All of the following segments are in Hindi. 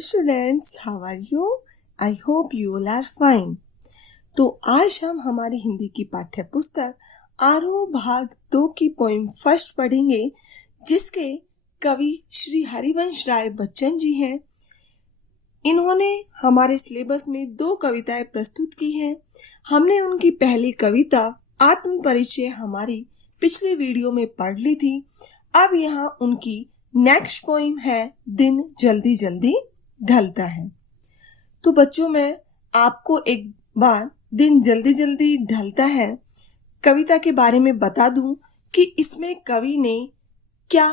students, how are you? I hope you all are fine. तो आज हम हमारी हिंदी की पाठ्य पुस्तक आरोह भाग 2 की पोइम फर्स्ट पढ़ेंगे, जिसके कवि श्री हरिवंश राय बच्चन जी हैं। इन्होंने हमारे सिलेबस में 2 कविताएं प्रस्तुत की हैं। हमने उनकी पहली कविता आत्म परिचय हमारी पिछली वीडियो में पढ़ ली थी। अब यहाँ उनकी नेक्स्ट पोइम है दिन जल्दी जल्दी ढलता है। तो बच्चों, मैं आपको एक बार दिन जल्दी जल्दी ढलता है कविता के बारे में बता दूं कि इसमें कवि ने क्या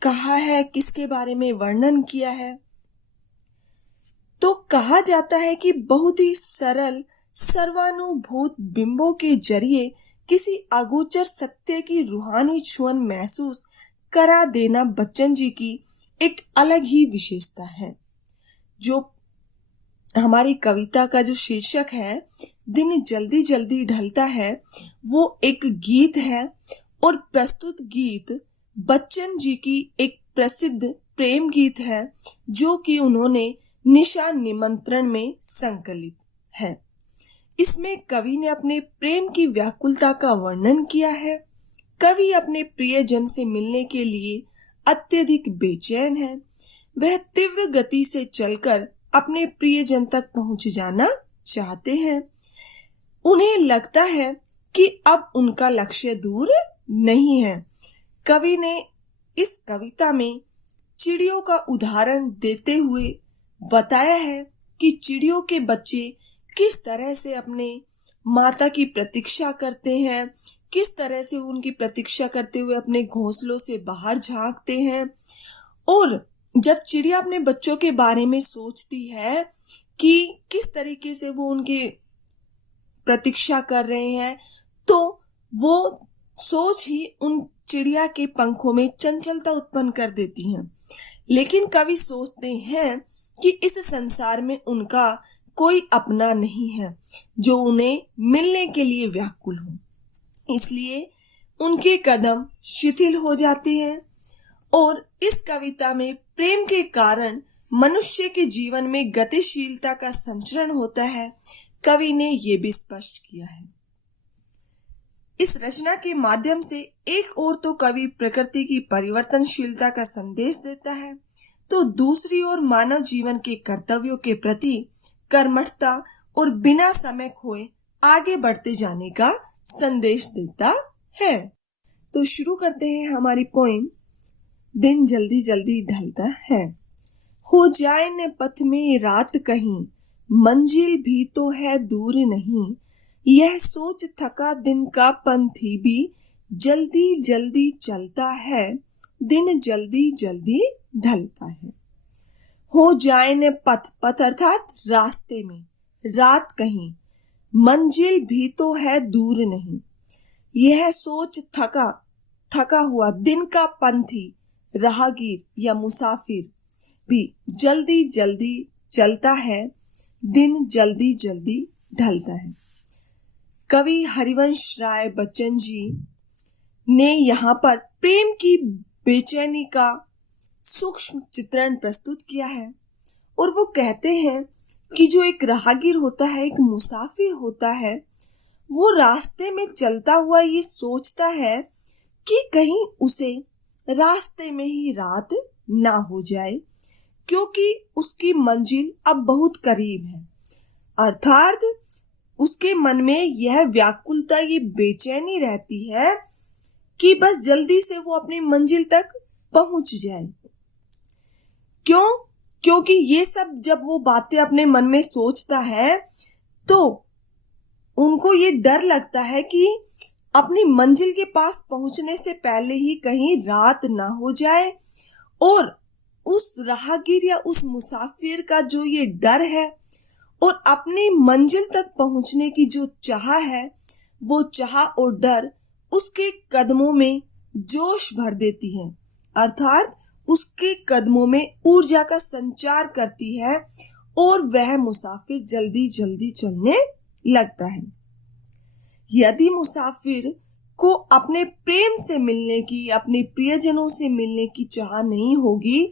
कहा है, किसके बारे में वर्णन किया है। तो कहा जाता है कि बहुत ही सरल सर्वानुभूत बिंबों के जरिए किसी अगोचर सत्य की रूहानी छुअन महसूस करा देना बच्चन जी की एक अलग ही विशेषता है। जो हमारी कविता का जो शीर्षक है दिन जल्दी जल्दी ढलता है, वो एक गीत है और प्रस्तुत गीत बच्चन जी की एक प्रसिद्ध प्रेम गीत है, जो कि उन्होंने निशा निमंत्रण में संकलित है। इसमें कवि ने अपने प्रेम की व्याकुलता का वर्णन किया है। कवि अपने प्रियजन से मिलने के लिए अत्यधिक बेचैन है। वह तीव्र गति से चलकर अपने प्रियजन तक पहुंच जाना चाहते हैं। उन्हें लगता है कि अब उनका लक्ष्य दूर नहीं है। कवि ने इस कविता में चिड़ियों का उदाहरण देते हुए बताया है कि चिड़ियों के बच्चे किस तरह से अपने माता की प्रतीक्षा करते हैं, किस तरह से उनकी प्रतीक्षा करते हुए अपने घोंसलों से बाहर झांकते हैं। और जब चिड़िया अपने बच्चों के बारे में सोचती है कि किस तरीके से वो उनकी प्रतीक्षा कर रहे हैं, तो वो सोच ही उन चिड़िया के पंखों में चंचलता उत्पन्न कर देती है। लेकिन कवि सोचते हैं कि इस संसार में उनका कोई अपना नहीं है जो उन्हें मिलने के लिए व्याकुल हो। इसलिए उनके कदम शिथिल हो जाते हैं और इस कविता में प्रेम के कारण मनुष्य के जीवन में गतिशीलता का संचरण होता है। कवि ने ये भी स्पष्ट किया है। इस रचना के माध्यम से एक ओर तो कवि प्रकृति की परिवर्तनशीलता का संदेश देता है, तो दूसरी ओर मानव जीवन के कर्तव्यों के प्रति कर्मठता और बिना समय खोए आगे बढ़ते जाने का संदेश देता है। तो शुरू करते हैं हमारी पोइम दिन जल्दी जल्दी ढलता है। हो जाए न पथ में रात कहीं, मंजिल भी तो है दूर नहीं। यह सोच थका दिन का पंथी भी जल्दी जल्दी चलता है। दिन जल्दी जल्दी ढलता है। हो जाए न पथ, पथ अर्थात रास्ते में, रात कहीं, मंजिल भी तो है दूर नहीं। यह सोच थका हुआ दिन का पंथी, राहगीर या मुसाफिर भी जल्दी जल्दी चलता है। दिन जल्दी जल्दी ढलता है। कवि हरिवंश राय बच्चन जी ने यहाँ पर प्रेम की बेचैनी का सूक्ष्म चित्रण प्रस्तुत किया है और वो कहते हैं कि जो एक राहगीर होता है, एक मुसाफिर होता है, वो रास्ते में चलता हुआ ये सोचता है कि कहीं उसे रास्ते में ही रात ना हो जाए, क्योंकि उसकी मंजिल अब बहुत करीब है। अर्थात उसके मन में यह व्याकुलता, ये बेचैनी रहती है कि बस जल्दी से वो अपनी मंजिल तक पहुंच जाए। क्यों? क्योंकि ये सब जब वो बातें अपने मन में सोचता है, तो उनको ये डर लगता है कि अपनी मंजिल के पास पहुंचने से पहले ही कहीं रात ना हो जाए। और उस राहगीर या उस मुसाफिर का जो ये डर है और अपनी मंजिल तक पहुंचने की जो चाह है, वो चाह और डर उसके कदमों में जोश भर देती है। अर्थात उसके कदमों में ऊर्जा का संचार करती है और वह मुसाफिर जल्दी जल्दी चलने लगता है। यदि मुसाफिर को अपने प्रेम से मिलने की, अपने प्रियजनों से मिलने की चाह नहीं होगी,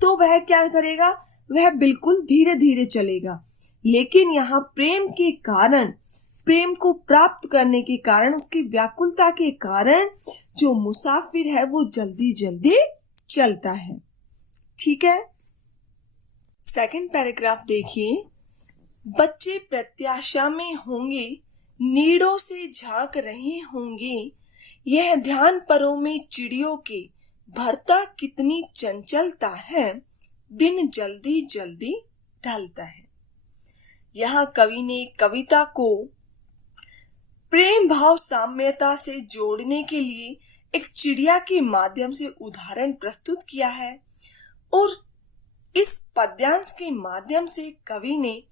तो वह क्या करेगा? वह बिल्कुल धीरे धीरे चलेगा, लेकिन यहाँ प्रेम के कारण, प्रेम को प्राप्त करने के कारण, उसकी व्याकुलता के कारण जो मुसाफिर है वो जल्दी जल्दी चलता है। ठीक है। सेकंड पैराग्राफ देखिए। बच्चे प्रत्याशा में होंगे, नीड़ों से झांक रहे होंगे, यह ध्यान परों में चिड़ियों के भरता कितनी चंचलता है, दिन जल्दी जल्दी ढलता है। यहाँ कवि ने कविता को प्रेम भाव साम्यता से जोड़ने के लिए एक चिड़िया के माध्यम से उदाहरण प्रस्तुत किया है, और इस पद्यांश के माध्यम से कवि ने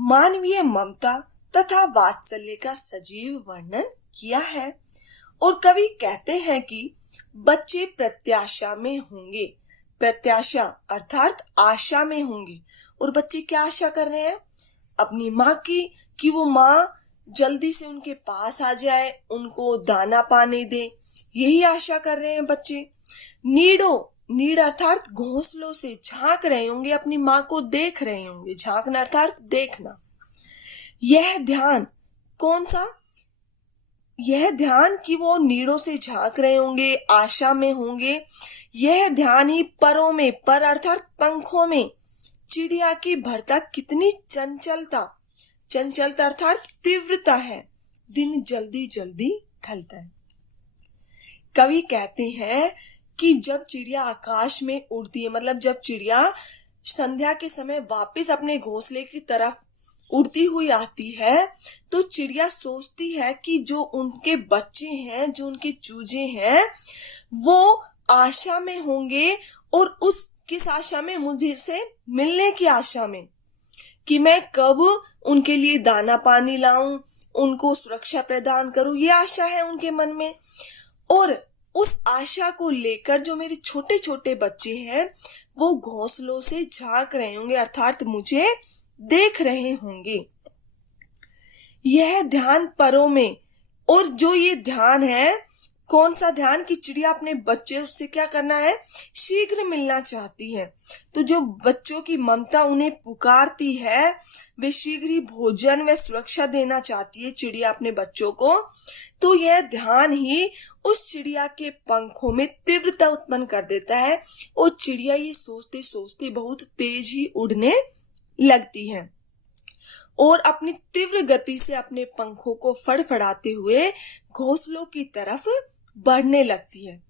मानवीय ममता तथा वात्सल्य का सजीव वर्णन किया है। और कवि कहते हैं कि बच्चे प्रत्याशा में होंगे, प्रत्याशा अर्थात आशा में होंगे। और बच्चे क्या आशा कर रहे हैं? अपनी माँ की, कि वो माँ जल्दी से उनके पास आ जाए, उनको दाना पानी दे, यही आशा कर रहे हैं बच्चे। नीड़ अर्थात घोंसलों से झांक रहे होंगे, अपनी माँ को देख रहे होंगे। झांकना अर्थात देखना। यह ध्यान कौन सा? यह ध्यान कि वो नीड़ों से झांक रहे होंगे, आशा में होंगे, यह ध्यान ही परों में, पर अर्थात पंखों में चिड़िया की भरता कितनी चंचलता अर्थात तीव्रता है, दिन जल्दी जल्दी ढलता है। कवि कहते हैं कि जब चिड़िया आकाश में उड़ती है, मतलब जब चिड़िया संध्या के समय वापस अपने घोंसले की तरफ उड़ती हुई आती है, तो चिड़िया सोचती है कि जो उनके बच्चे हैं, जो उनके चूजे हैं, वो आशा में होंगे, और उस किस आशा में? मुझे से मिलने की आशा में, कि मैं कब उनके लिए दाना पानी लाऊं, उनको सुरक्षा प्रदान करूं, ये आशा है उनके मन में। और उस आशा को लेकर जो मेरे छोटे छोटे बच्चे हैं वो घोंसलों से झांक रहे होंगे, अर्थात मुझे देख रहे होंगे। यह ध्यान परों में, और जो ये ध्यान है, कौन सा ध्यान? कि चिड़िया अपने बच्चे, उससे क्या करना है? शीघ्र मिलना चाहती है। तो जो बच्चों की ममता उन्हें पुकारती है, वे शीघ्र ही भोजन व सुरक्षा देना चाहती है चिड़िया अपने बच्चों को। तो यह ध्यान ही उस चिड़िया के पंखों में तीव्रता उत्पन्न कर देता है, और चिड़िया ये सोचते सोचते बहुत तेज ही उड़ने लगती है, और अपनी तीव्र गति से अपने पंखों को फड़फड़ाते हुए घोंसलों की तरफ बढ़ने लगती है।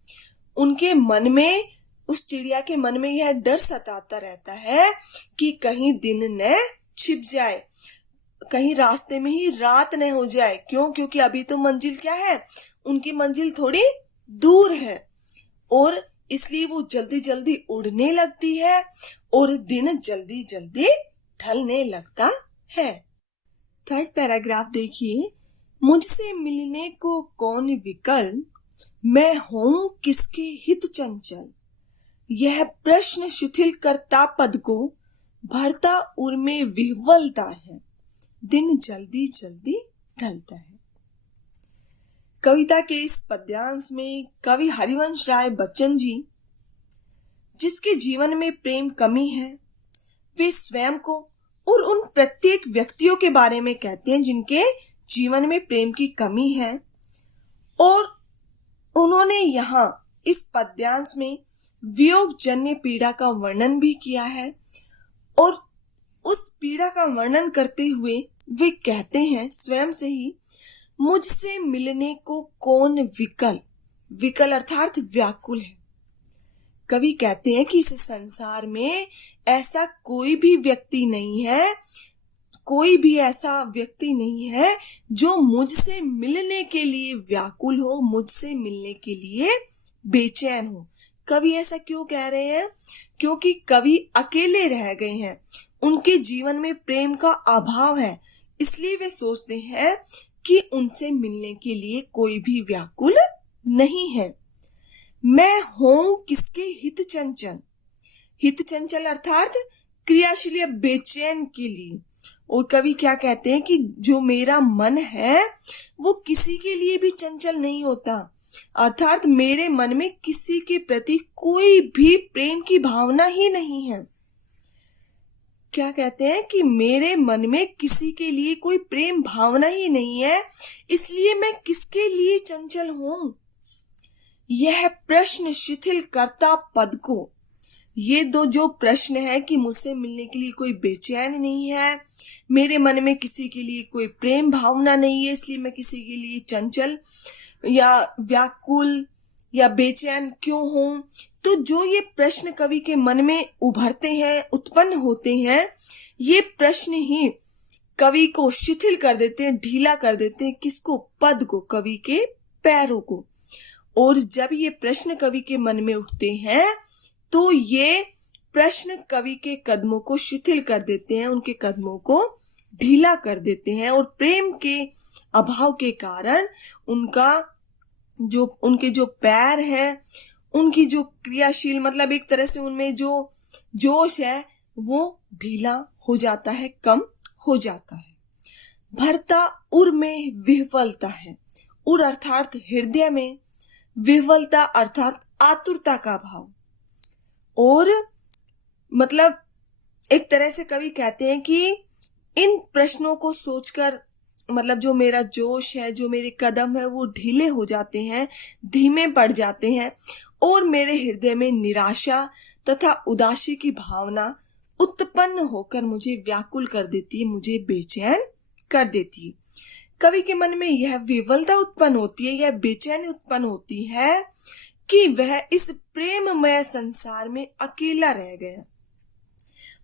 उनके मन में, उस चिड़िया के मन में यह डर सताता रहता है कि कहीं दिन न छिप जाए, कहीं रास्ते में ही रात न हो जाए। क्यों? क्योंकि अभी तो मंजिल क्या है? उनकी मंजिल थोड़ी दूर है, और इसलिए वो जल्दी जल्दी उड़ने लगती है, और दिन जल्दी जल्दी ढलने लगता है। थर्ड पैराग्राफ देखिए। मुझसे मिलने को कौन विकल, मैं हूं किसके हित चंचल, यह प्रश्न शिथिल करता पद को, भरता उर में विह्वलता है, दिन जल्दी जल्दी ढलता है। कविता के इस पद्यांश में कवि हरिवंश राय बच्चन जी, जिसके जीवन में प्रेम कमी है, वे स्वयं को और उन प्रत्येक व्यक्तियों के बारे में कहते हैं जिनके जीवन में प्रेम की कमी है। और उन्होंने यहाँ इस पद्यांश में वियोग जन्य पीड़ा का वर्णन भी किया है, और उस पीड़ा का वर्णन करते हुए वे कहते हैं स्वयं से ही, मुझसे मिलने को कौन विकल, विकल अर्थात व्याकुल है। कवि कहते हैं कि इस संसार में ऐसा कोई भी व्यक्ति नहीं है, कोई भी ऐसा व्यक्ति नहीं है जो मुझसे मिलने के लिए व्याकुल हो, मुझसे मिलने के लिए बेचैन हो। कवि ऐसा क्यों कह रहे हैं? क्योंकि कवि अकेले रह गए हैं, उनके जीवन में प्रेम का अभाव है, इसलिए वे सोचते हैं कि उनसे मिलने के लिए कोई भी व्याकुल नहीं है। मैं हूं किसके हित चंचल, हित चंचल अर्थात क्रियाशील या बेचैन के लिए। और कवि क्या कहते हैं कि जो मेरा मन है वो किसी के लिए भी चंचल नहीं होता, अर्थात मेरे मन में किसी के प्रति कोई भी प्रेम की भावना ही नहीं है। क्या कहते हैं कि मेरे मन में किसी के लिए कोई प्रेम भावना ही नहीं है, इसलिए मैं किसके लिए चंचल हूं। यह प्रश्न शिथिल करता पद को। ये दो जो प्रश्न है कि मुझसे मिलने के लिए कोई बेचैन नहीं है, मेरे मन में किसी के लिए कोई प्रेम भावना नहीं है, इसलिए मैं किसी के लिए चंचल या व्याकुल या बेचैन क्यों हूं। तो जो ये प्रश्न कवि के मन में उभरते हैं, उत्पन्न होते हैं, ये प्रश्न ही कवि को शिथिल कर देते हैं, ढीला कर देते हैं। किसको? पद को, कवि के पैरों को। और जब ये प्रश्न कवि के मन में उठते हैं तो ये प्रश्न कवि के कदमों को शिथिल कर देते हैं, उनके कदमों को ढीला कर देते हैं। और प्रेम के अभाव के कारण उनके जो पैर हैं, उनकी जो क्रियाशील, मतलब एक तरह से उनमें जो जोश है वो ढीला हो जाता है, कम हो जाता है। भरता उर में विह्वलता है। उर अर्थात हृदय में, विह्वलता अर्थात आतुरता का भाव। और मतलब एक तरह से कवि कहते हैं कि इन प्रश्नों को सोचकर मतलब जो मेरा जोश है, जो मेरे कदम है, वो ढीले हो जाते हैं, धीमे पड़ जाते हैं और मेरे हृदय में निराशा तथा उदासी की भावना उत्पन्न होकर मुझे व्याकुल कर देती है, मुझे बेचैन कर देती है। कवि के मन में यह विवलता उत्पन्न होती है, यह बेचैनी उत्पन्न होती है कि वह इस प्रेममय संसार में अकेला रह गया।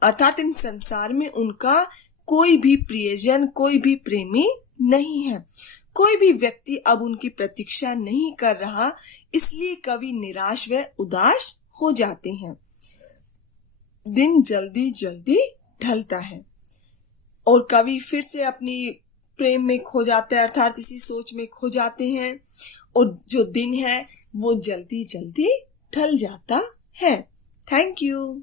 अर्थात इन संसार में उनका कोई भी प्रियजन, कोई भी प्रेमी नहीं है, कोई भी व्यक्ति अब उनकी प्रतीक्षा नहीं कर रहा, इसलिए कवि निराश व उदास हो जाते हैं। दिन जल्दी जल्दी ढलता है और कवि फिर से अपनी प्रेम में खो जाते हैं, अर्थात इसी सोच में खो जाते हैं और जो दिन है वो जल्दी जल्दी ढल जाता है। Thank you.